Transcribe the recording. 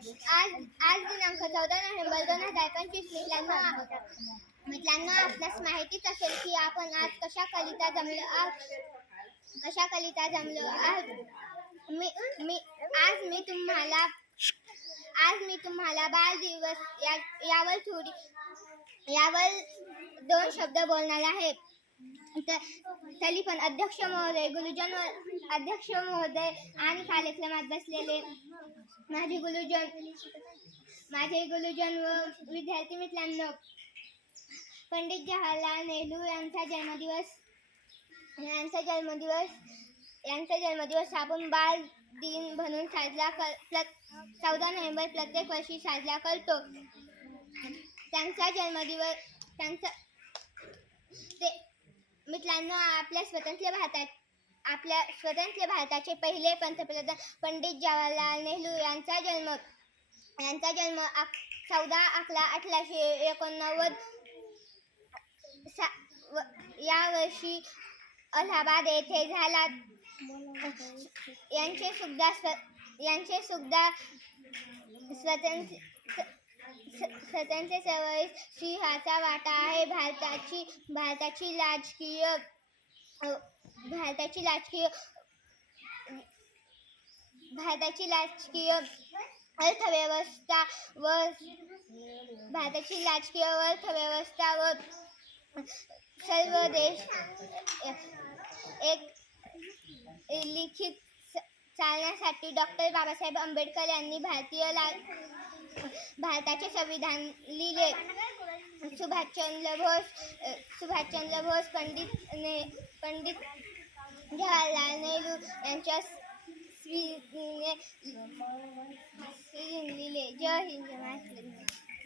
आज आज दिनांक चौदा नोव्हेंबर दोन हजार पंचवीस. मित्रांनो मित्रांनो आपणास माहितीच असेल की आपण आज कशा कलिता जमलो आहोत? कशा कलिता जमलो आहोत? मी मी आज मी तुम्हाला आज मी तुम्हाला बाल दिवस या यावर थोडी यावर दोन शब्द बोलणार आहे. तरी पण अध्यक्ष महोदय गुरुजन अध्यक्ष महोदय आणि कार्यक्रमात बसलेले माझे गुरुजन माझे गुरुजन व विद्यार्थी मित्रांनो पंडित जवाहरलाल नेहरू यांचा जन्मदिवस यांचा जन्मदिवस यांचा जन्मदिवस आपण बाल दिन म्हणून साजरा कर प्र- चौदा नोव्हेंबर प्रत्येक वर्षी साजरा करतो. त्यांचा जन्मदिवस त्यांचा ते मित्रांनो आपल्या स्वतंत्र भारतात आपल्या स्वतंत्र भारताचे पहिले पंतप्रधान पंडित जवाहरलाल नेहरू यांचा जन्म यांचा जन्म अक चौदा अकरा अठराशे एकोणनव्वद सा व या वर्षी अलाहाबाद येथे झाला. यांचे सुद्धा स्व यांचे सुद्धा स्वतंत्र स्वतंत्र चळवळीत सिंहाचा वाटा आहे. भारताची भारताची राजकीय भारताची राजकीय भारताची राजकीय अर्थव्यवस्था व भारताची राजकीय अर्थव्यवस्था व सर्व देश एक लिखित चालण्यासाठी डॉक्टर बाबासाहेब आंबेडकर यांनी भारतीय ला भारताचे संविधान लिहिले. सुभाषचंद्र बोस सुभाषचंद्र बोस पंडित ने पंडित जवाहरलाल नेहरू यांच्या स्त्रीने लिहिले. जय हिंद